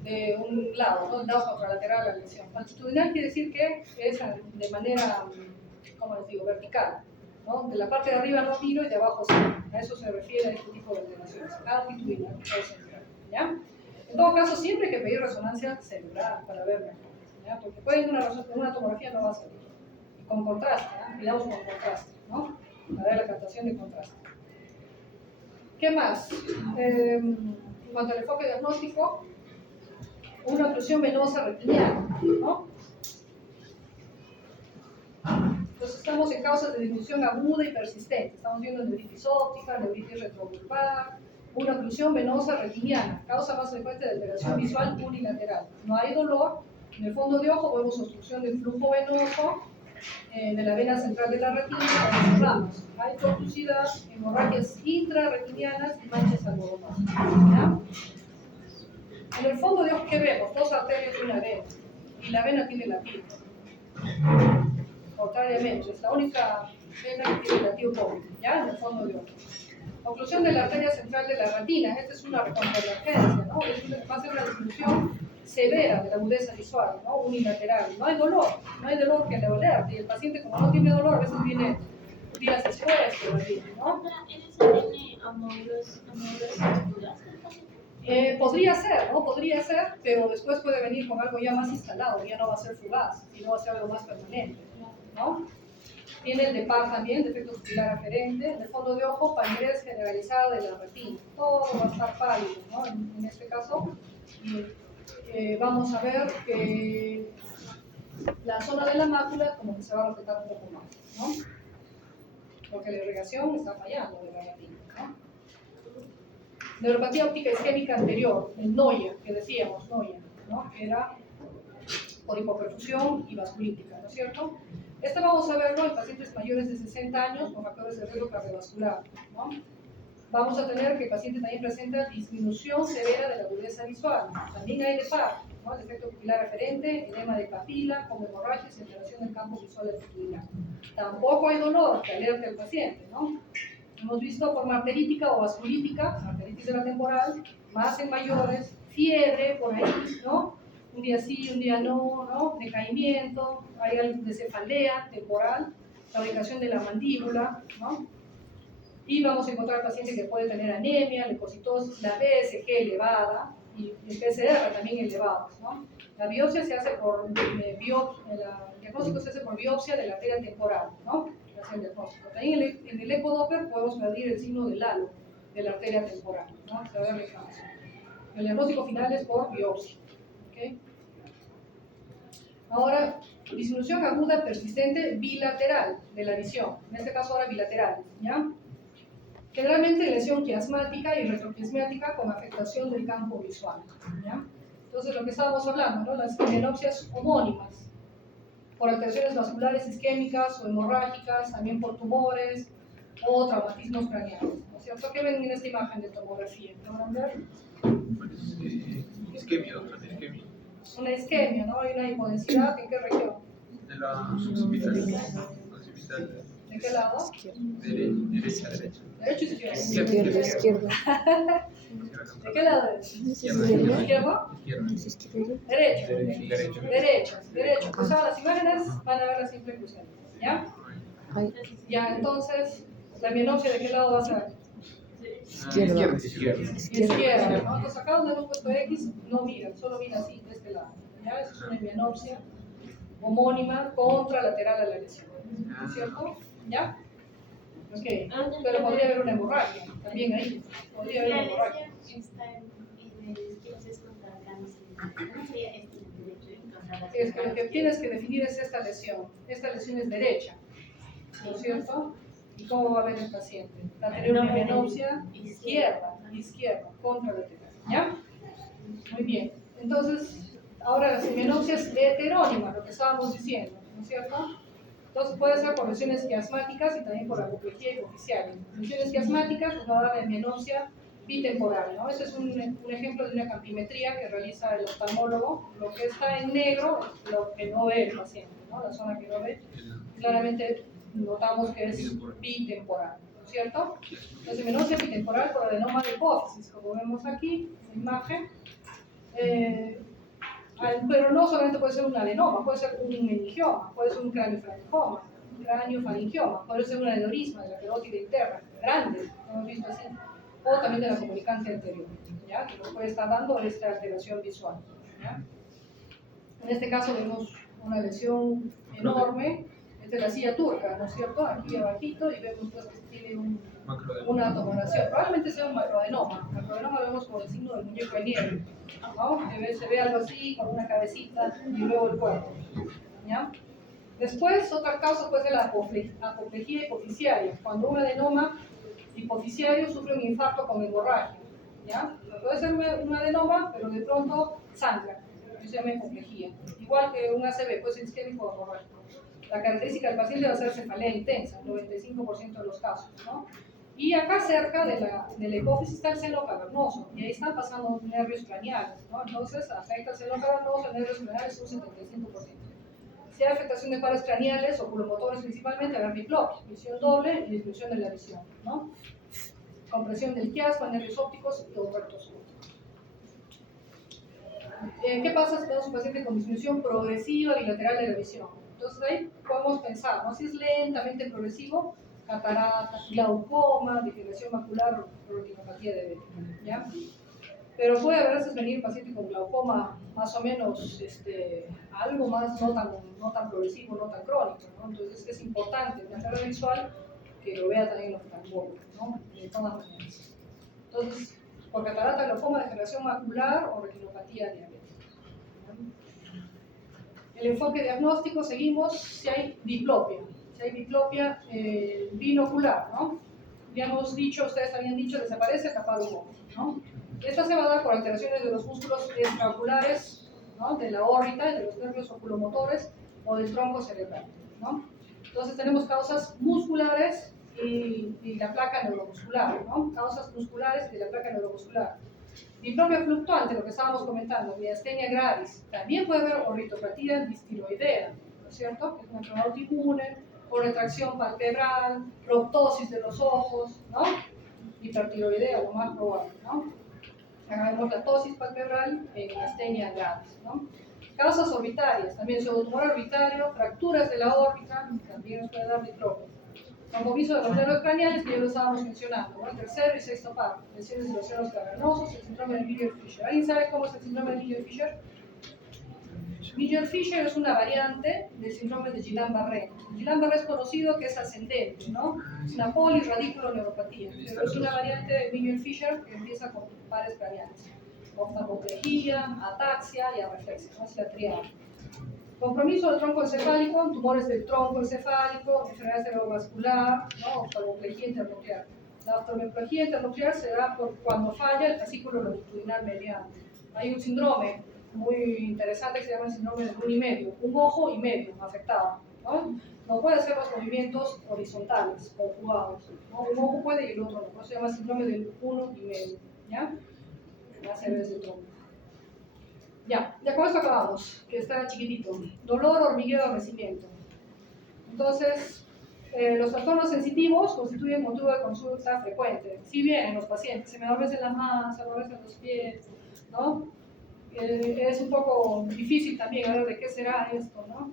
de un lado, ¿no?, del lado contralateral a la lesión. Altitudinal quiere decir que es de manera, ¿cómo les digo?, vertical, ¿no? De la parte de arriba no miro y de abajo sí. A eso se refiere a este tipo de alteraciones, altitudinal o central, ¿ya? En todo caso, siempre hay que pedir resonancia cerebral para ver mejor, ¿ya? Porque puede una tomografía no va a salir. Con contraste, ¿eh? Cuidado con contraste, ¿no? Para ver la captación de contraste. ¿Qué más? En cuanto al enfoque diagnóstico, una oclusión venosa retiniana, ¿no? Entonces estamos en causas de disminución aguda y persistente. Estamos viendo neuritis óptica, neuritis retrovulvar, una oclusión venosa retiniana, causa más frecuente de alteración visual unilateral. No hay dolor, en el fondo de ojo vemos obstrucción del flujo venoso de la vena central de la retina o los ramos. Hay tortuosidad, hemorragias intrarretinianas y manchas algodonosas, ¿ya? En el fondo de ojo, ¿qué vemos? Dos arterias y una vena. Y la vena tiene latido. Contrariamente, es la única vena que tiene latido pobre, ¿ya? En el fondo de ojo. Oclusión de la arteria central de la retina. Esta es una reconvergencia, ¿no? Va a ser una disminución severa de la agudeza visual, ¿no? Unilateral. No hay dolor que le alerte. Y el paciente, como no tiene dolor, a veces viene días después, ¿no? ¿En eso tiene amaurosis agudas? Podría ser, ¿no? Podría ser, pero después puede venir con algo ya más instalado, ya no va a ser fugaz, sino va a ser algo más permanente, ¿no? Tiene el DEPAR también, defecto pupilar aferente, en el fondo de ojo, palidez generalizada de la retina. Todo va a estar pálido, ¿no? En este caso, vamos a ver que la zona de la mácula como que se va a respetar un poco más, ¿no? Porque la irrigación está fallando de la retina, ¿no? Neuropatía óptica isquémica anterior, el NOIA, que decíamos, NOIA, ¿no? Que era por hipoperfusión y vasculítica, ¿no es cierto? Este vamos a verlo en pacientes mayores de 60 años con factores de riesgo cardiovascular, ¿no? Vamos a tener que el paciente también presenta disminución severa de la agudeza visual. También hay DEPAR, ¿no? Defecto pupilar referente, edema de papila, con hemorragias y alteración del campo visual altitudinal. Tampoco hay dolor que alerte al paciente, ¿no? Hemos visto forma arterítica o vasculítica, arteritis de la temporal, más en mayores, fiebre por ahí, ¿no? Un día sí, un día no, ¿no? Decaimiento, hay algo de cefalea temporal, la ubicación de la mandíbula, ¿no? Y vamos a encontrar pacientes que pueden tener anemia, leucocitosis, la BSG elevada y el PCR también elevados, ¿no? La biopsia se hace por el diagnóstico se hace por biopsia de la arteria temporal, ¿no? El diagnóstico. También en el ecodoppler podemos medir el signo del halo de la arteria temporal, ¿no? Se va a ver la inflamación. El diagnóstico final es por biopsia, ¿okay? Ahora, disminución aguda persistente bilateral de la visión, en este caso ahora bilateral, ¿ya? Generalmente lesión quiasmática y retroquiasmática con afectación del campo visual, ¿ya? Entonces, lo que estábamos hablando, ¿no? Las hemianopsias homónimas, por alteraciones vasculares isquémicas o hemorrágicas, también por tumores o traumatismos craneales, ¿no es cierto? ¿Qué ven en esta imagen de tomografía? ¿Podrán ver? Isquemia, doctora, isquemia. Una isquemia, ¿no? Hay una hipodensidad, ¿en qué región? De la occipital. ¿De qué lado? Derecha. ¿Derecho o izquierdo? Izquierda. ¿De qué lado es? ¿Izquierdo? Derecho. Pues ahora las imágenes van a ver las inclusiones, ¿ya? Ya, entonces, la hemianopsia, ¿de qué lado va a ser? Izquierda, ¿no? Entonces acá donde hemos puesto X, no mira, solo mira así, de este lado, ¿ya? Eso es una hemianopsia homónima contralateral a la lesión, ¿no es cierto? ¿Ya? Ok, pero podría haber una hemorragia, también ahí, podría haber una hemorragia. Es que lo que tienes que definir es esta lesión es derecha, ¿no es cierto? ¿Y cómo va a ver el paciente? Va a tener una menopsia izquierda, contralateral, ¿ya? Muy bien. Entonces, ahora la menopsia es heterónima, lo que estábamos diciendo, ¿no es cierto? Entonces puede ser por lesiones quiasmáticas y también por apoplejía hipoficial. Lesiones quiasmáticas nos va a dar la menopsia bitemporal, ¿no? Ese es un ejemplo de una campimetría que realiza el oftalmólogo. Lo que está en negro es lo que no ve el paciente, ¿no? La zona que no ve. Claramente notamos que es bitemporal, ¿no es cierto? Entonces, menopsia bitemporal por adenoma de hipófisis, como vemos aquí en la imagen. Pero no solamente puede ser un adenoma, puede ser un meningioma, puede ser un craniofaringioma, puede ser un aneurisma de la carótida interna, grande, hemos visto así, o también de la comunicante anterior, ¿ya? Que nos puede estar dando esta alteración visual, ¿ya? En este caso vemos una lesión enorme, esta es la silla turca, ¿no es cierto? Aquí abajito, y vemos pues, que tiene una tumoración, probablemente sea un macroadenoma. Macroadenoma lo vemos por el signo del muñeco de nieve, ¿no? Se ve algo así, con una cabecita y luego el cuerpo, ¿ya? Después, otra causa puede ser la apoplejía hipoficiaria, cuando un adenoma hipoficiario sufre un infarto con hemorragia, ¿ya? Puede ser un adenoma, pero de pronto sangra, eso se llama apoplejía. Igual que un ACV, puede ser isquémico hemorrágico. La característica del paciente va a ser cefalea intensa, el 95% de los casos, ¿no? Y acá cerca de la hipófisis está el seno cavernoso, y ahí están pasando nervios craneales, ¿no? Entonces afecta el seno cavernoso, nervios craneales un 75%. Si hay afectación de pares craneales, oculomotores principalmente, habrá diplopia, visión doble y disminución de la visión, ¿no? Compresión del quiasma, nervios ópticos y todo rectos. ¿Qué pasa si tenemos un paciente con disminución progresiva bilateral de la visión? Entonces ahí podemos pensar, ¿no? Si es lentamente progresivo, catarata, glaucoma, degeneración macular o retinopatía diabética, ¿ya? Pero puede a veces venir un paciente con glaucoma más o menos, algo más no tan progresivo, no tan crónico, ¿no? Entonces es importante en la carrera visual que lo vea también el oftalmólogo, ¿no? De todas maneras. Entonces, por catarata, glaucoma, degeneración macular o retinopatía diabética. El enfoque diagnóstico, seguimos si hay diplopia. Si hay diplopia binocular, ¿no? Ya hemos dicho, ustedes habían dicho, desaparece el tapado ojo, ¿no? Esta se va a dar por alteraciones de los músculos extraoculares, ¿no? De la órbita, de los nervios oculomotores o del tronco cerebral, ¿no? Entonces tenemos causas musculares y la placa neuromuscular, ¿no? Causas musculares y de la placa neuromuscular. Diplopia fluctuante, lo que estábamos comentando, miastenia gravis. También puede haber orritopatía distiroidea, ¿no es cierto? Que es una enfermedad autoinmune, o retracción palpebral, proptosis de los ojos, ¿no? Hipertiroidea, lo más probable, ¿no? Acá vemos la tosis palpebral en miastenia gravis, ¿no? Causas orbitarias, también pseudotumor orbitario, fracturas de la órbita, también nos puede dar diplopia. Compromiso de los nervios craneales, que ya lo estábamos mencionando, ¿no? El tercero y sexto par, lesiones de los senos cavernosos, el síndrome de Miller-Fisher. ¿Alguien sabe cómo es el síndrome de Miller-Fisher? Miller-Fisher es una variante del síndrome de Guillain-Barré. Guillain-Barré es conocido que es ascendente, ¿no? Es una poliradiculoneuropatía, pero es una variante de Miller-Fisher que empieza con pares craneales. Oftalmoplejía, ataxia y arreflexia, ¿no? Es la triada. Compromiso del tronco encefálico, tumores del tronco encefálico, enfermedad cerebrovascular, ¿no? Oftalmoplejía internuclear. La oftalmoplejía internuclear se da por cuando falla el fascículo longitudinal mediano. Hay un síndrome muy interesante que se llama el síndrome del 1 y medio, un ojo y medio afectado, ¿no? No puede hacer los movimientos horizontales, conjugados, ¿no? Un ojo puede y el otro no, se llama síndrome del 1 y medio, ¿ya? Va a ser ese tronco. Ya con esto acabamos, que está chiquitito. Dolor, hormigueo, adormecimiento. Entonces, los trastornos sensitivos constituyen motivo de consulta frecuente. Si bien en los pacientes se me adormecen las manos, se me adormecen los pies, ¿no? Es un poco difícil también a ver de qué será esto, ¿no?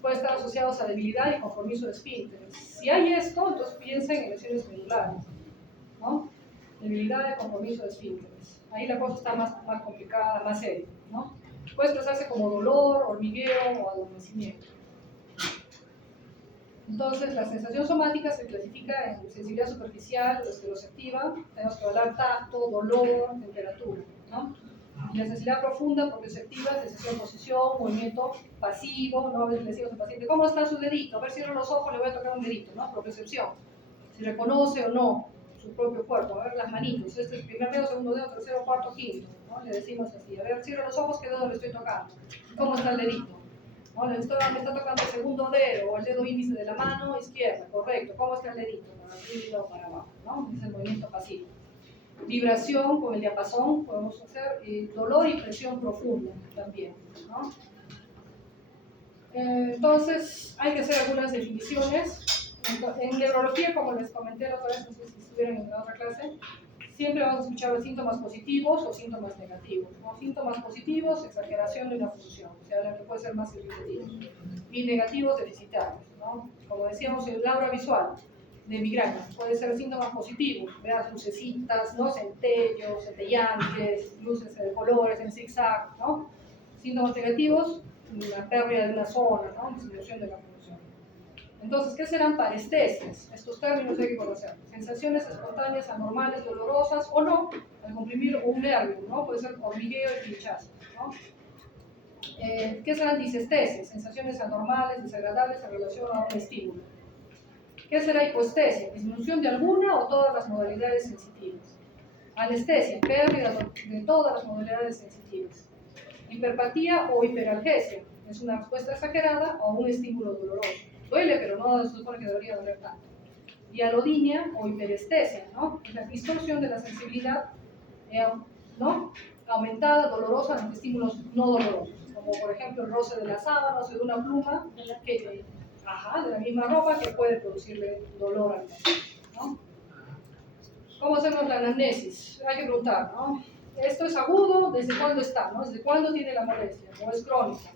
Puede estar asociados a debilidad y compromiso de esfínteres. Si hay esto, entonces piensen en lesiones medulares, ¿no? Debilidad y compromiso de esfínteres. Ahí la cosa está más complicada, más seria, ¿no? Puede expresarse como dolor, hormigueo o adormecimiento. Entonces, la sensación somática se clasifica en sensibilidad superficial o escleroceptiva. Tenemos que evaluar tacto, dolor, temperatura, ¿no? Necesidad profunda, proprioceptiva, sensación, posición, movimiento pasivo, ¿no? A veces le decimos al paciente, ¿cómo está su dedito? A ver, cierra los ojos, le voy a tocar un dedito, ¿no? Propriocepción. Si reconoce o no su propio cuerpo, a ver las manitos, este es el primer dedo, segundo dedo, tercero, cuarto, quinto, ¿no? Le decimos así, a ver, cierra los ojos, ¿qué dedo le estoy tocando? ¿Cómo está el dedito? ¿No? Me está tocando el segundo dedo o el dedo índice de la mano izquierda, correcto, ¿cómo está el dedito? Para arriba o para abajo, ¿no? Es el movimiento pasivo. Vibración con el diapasón podemos hacer, dolor y presión profunda también, ¿no? Entonces hay que hacer algunas definiciones. En neurología, como les comenté la otra vez, no sé si estuvieron en la otra clase, siempre vamos a escuchar los síntomas positivos o síntomas negativos, ¿no? Síntomas positivos, exageración de una función, o sea, la que puede ser más irritativa, y negativos, deficitarios, ¿no? Como decíamos, el aura visual de migraña puede ser síntomas positivos, veas lucecitas, ¿no? Centellos, centellantes, luces de colores en zigzag, ¿no? Síntomas negativos, la pérdida de una zona, ¿no? Disminución de la función. Entonces, ¿qué serán parestesias? Estos términos hay que conocer. Sensaciones espontáneas, anormales, dolorosas o no, al comprimir un nervio, ¿no? Puede ser hormigueo y pinchazo, ¿no? ¿Qué serán disestesias? Sensaciones anormales, desagradables en relación a un estímulo. ¿Qué será hipoestesia? Disminución de alguna o todas las modalidades sensitivas. Anestesia, pérdida de todas las modalidades sensitivas. Hiperpatía o hiperalgesia, es una respuesta exagerada a un estímulo doloroso. Duele, pero no se supone que debería doler tanto. Hialodinia o hiperestesia, ¿no? Es la distorsión de la sensibilidad, ¿no? Aumentada, dolorosa ante estímulos no dolorosos, como por ejemplo el roce de la sábana o de una pluma, de la misma ropa, que puede producirle dolor al paciente, ¿no? ¿Cómo hacemos la anamnesis? Hay que preguntar, ¿no? Esto es agudo, ¿desde cuándo está? ¿No? ¿Desde cuándo tiene la molestia? ¿O es crónica?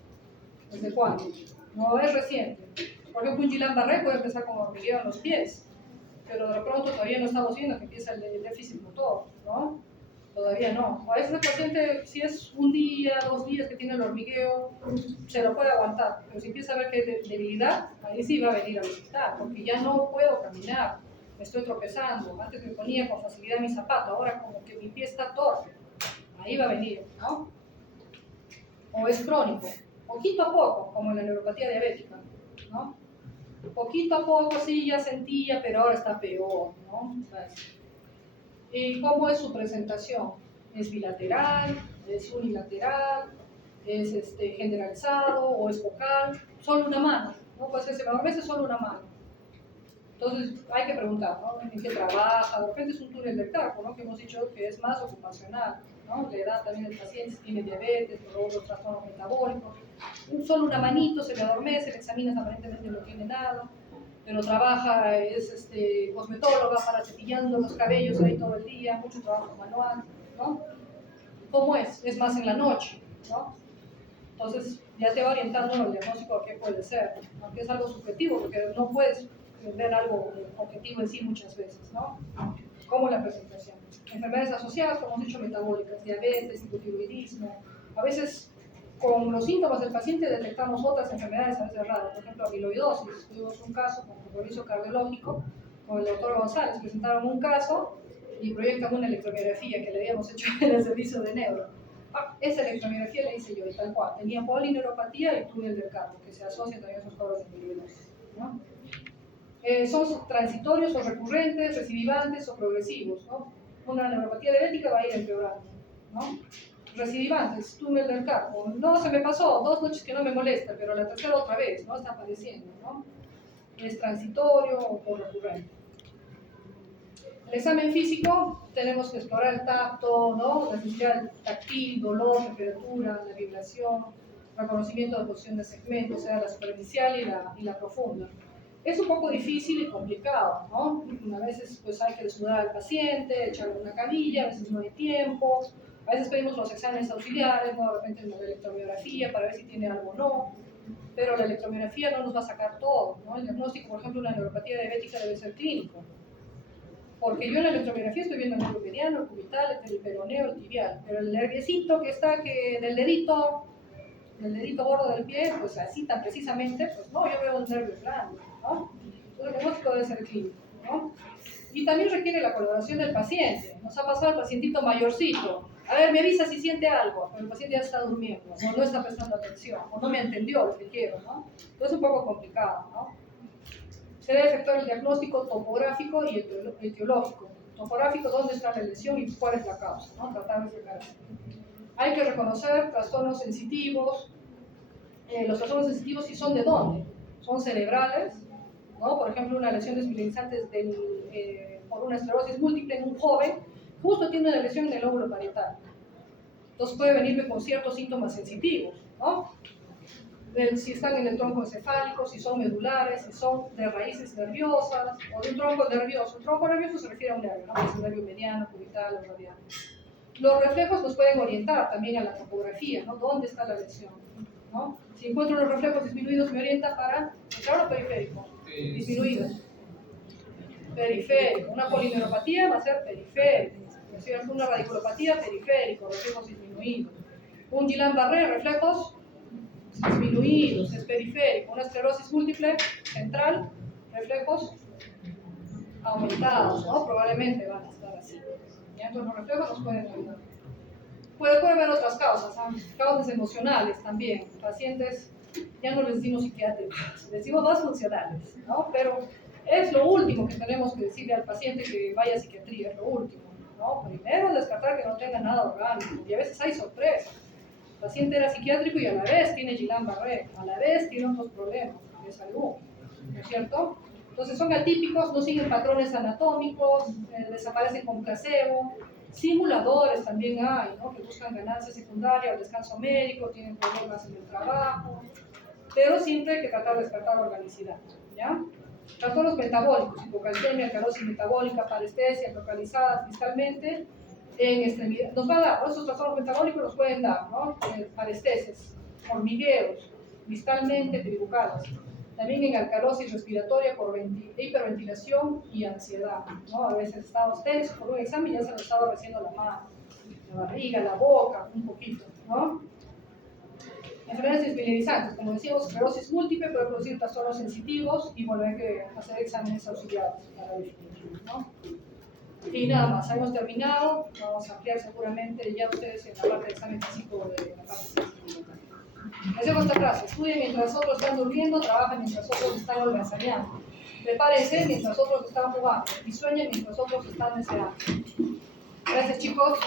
¿Desde cuándo? No es reciente. Por ejemplo, un Guillain-Barré puede empezar con hormigueo en los pies, pero de pronto todavía no estamos viendo que empieza el déficit motor, ¿no? Todavía no. A veces el paciente, si es un día, 2 días que tiene el hormigueo, se lo puede aguantar, pero si empieza a ver que hay debilidad, ahí sí va a venir al hospital, porque ya no puedo caminar, me estoy tropezando, antes me ponía con facilidad mi zapato, ahora como que mi pie está torpe, ahí va a venir, ¿no? O es crónico, poquito a poco, como en la neuropatía diabética, ¿no? Poquito a poco sí ya sentía, pero ahora está peor, ¿no? ¿Y cómo es su presentación? ¿Es bilateral? ¿Es unilateral? ¿Es generalizado o es focal? Solo una mano, ¿no? Pues a veces solo una mano. Entonces hay que preguntar, ¿no? ¿En qué trabaja? De repente es un túnel del carpo, ¿no? Que hemos dicho que es más ocupacional, ¿no? La edad también del paciente, si tiene diabetes o otros trastornos metabólicos. Solo una manito, se le adormece, le examinas, aparentemente no tiene nada, pero trabaja, es cosmetóloga, para cepillando los cabellos ahí todo el día, mucho trabajo manual, ¿no? ¿Cómo es? Es más en la noche, ¿no? Entonces ya te va orientando el diagnóstico a qué puede ser, aunque es algo subjetivo, porque no puedes ver algo objetivo en sí muchas veces, ¿no? Como la presentación. Enfermedades asociadas, como hemos dicho, metabólicas, diabetes, hipotiroidismo. A veces con los síntomas del paciente detectamos otras enfermedades a veces raras, por ejemplo, amiloidosis. Tuvimos un caso con compromiso cardiológico con el doctor González, presentaron un caso y proyectan una electromiografía que le habíamos hecho en el servicio de neuro. Esa electromiografía la hice yo, y tal cual. Tenía polineuropatía y túnel del carpo, que se asocia también a esos cuadros de amiloidosis, ¿no? Son transitorios o recurrentes, recidivantes o progresivos, ¿no? Una neuropatía diabética va a ir empeorando, ¿no? Recidivantes, túnel del carpo, no, se me pasó 2 noches que no me molesta, pero la tercera otra vez, ¿no? Está apareciendo, ¿no? Es transitorio o recurrente. El examen físico, tenemos que explorar el tacto, ¿no? La sensibilidad táctil, dolor, temperatura, la vibración, reconocimiento de posición de segmentos, o sea, la superficial y la profunda. Es un poco difícil y complicado, ¿no? A veces pues hay que desnudar al paciente, echarle una camilla, a veces no hay tiempo, a veces pedimos los exámenes auxiliares, ¿no? De repente una electromiografía para ver si tiene algo o no, pero la electromiografía no nos va a sacar todo, ¿no? El diagnóstico, por ejemplo, de una neuropatía diabética debe ser clínico, porque yo en la electromiografía estoy viendo el nervio mediano, el cubital, el peroneo, el tibial, pero el nerviecito que está del dedito gordo del pie, pues así tan precisamente, pues no, yo veo un nervio grande, ¿no? Entonces el diagnóstico debe ser clínico, ¿no? Y también requiere la colaboración del paciente. Nos ha pasado el pacientito mayorcito, A ver, me avisa si siente algo, pero el paciente ya está durmiendo, o no está prestando atención, o no me entendió lo que quiero, ¿no? Entonces es un poco complicado, ¿no? Se debe efectuar el diagnóstico topográfico y etiológico. Topográfico, dónde está la lesión y cuál es la causa, ¿no? Tratar de explicar. Hay que reconocer trastornos sensitivos. Los trastornos sensitivos, ¿sí son de dónde? Son cerebrales, ¿no? Por ejemplo, una lesión desmineralizante por una esclerosis múltiple en un joven, justo tiene una lesión en el lóbulo parietal. Entonces puede venirme con ciertos síntomas sensitivos, ¿no? Si están en el tronco encefálico, si son medulares, si son de raíces nerviosas o de un tronco nervioso. Un tronco nervioso se refiere a un nervio, ¿no? Es un nervio mediano, cubital o radial. Los reflejos nos pueden orientar también a la topografía, ¿no? ¿Dónde está la lesión? ¿No? Si encuentro los reflejos disminuidos, me orienta para central o periférico. Disminuidos. Periférico. Una polineuropatía va a ser periférico. Si es una radiculopatía, periférico, reflejos disminuidos. Un Guillain-Barré, reflejos disminuidos, es periférico. Una esclerosis múltiple, central, reflejos aumentados, ¿no? Probablemente van a estar así. ¿Ya? Entonces los reflejos nos pueden ayudar. Puede haber otras causas, ¿no? Causas emocionales también. Pacientes, ya no les decimos psiquiátricos, les decimos más funcionales, ¿no? Pero es lo último que tenemos que decirle al paciente que vaya a psiquiatría, es lo último, ¿no? Primero descartar que no tenga nada orgánico, y a veces hay sorpresas. El paciente era psiquiátrico y a la vez tiene Guillain-Barré, a la vez tiene otros problemas de salud, ¿no es cierto? Entonces son atípicos, no siguen patrones anatómicos, desaparecen con placebo. Simuladores también hay, ¿no? Que buscan ganancia secundaria al descanso médico, tienen problemas en el trabajo, pero siempre hay que tratar de descartar organicidad, ¿ya? Trastornos metabólicos, hipocalcemia, alcalosis metabólica, parestesia localizadas distalmente en extremidad. Nos va a dar, ¿no? Esos trastornos metabólicos nos pueden dar, ¿no? Parestesias, hormigueos, distalmente tribucadas. También en alcalosis respiratoria por hiperventilación y ansiedad, ¿no? A veces estados tensos por un examen ya se nos estaba reciendo la mano, la barriga, la boca, un poquito, ¿no? Enfermedades desmineralizantes, como decíamos, esclerosis múltiple puede producir trastornos sensitivos y bueno, hay que hacer exámenes auxiliares para definir, ¿no? Y nada más, hemos terminado, vamos a ampliar seguramente ya ustedes en la parte de examen físico de la parte sensitiva. Les dejo esta clase, estudien mientras otros están durmiendo, trabajen mientras otros están holgazaneando. Prepárense mientras otros están jugando y sueñen mientras otros están deseando. Gracias chicos.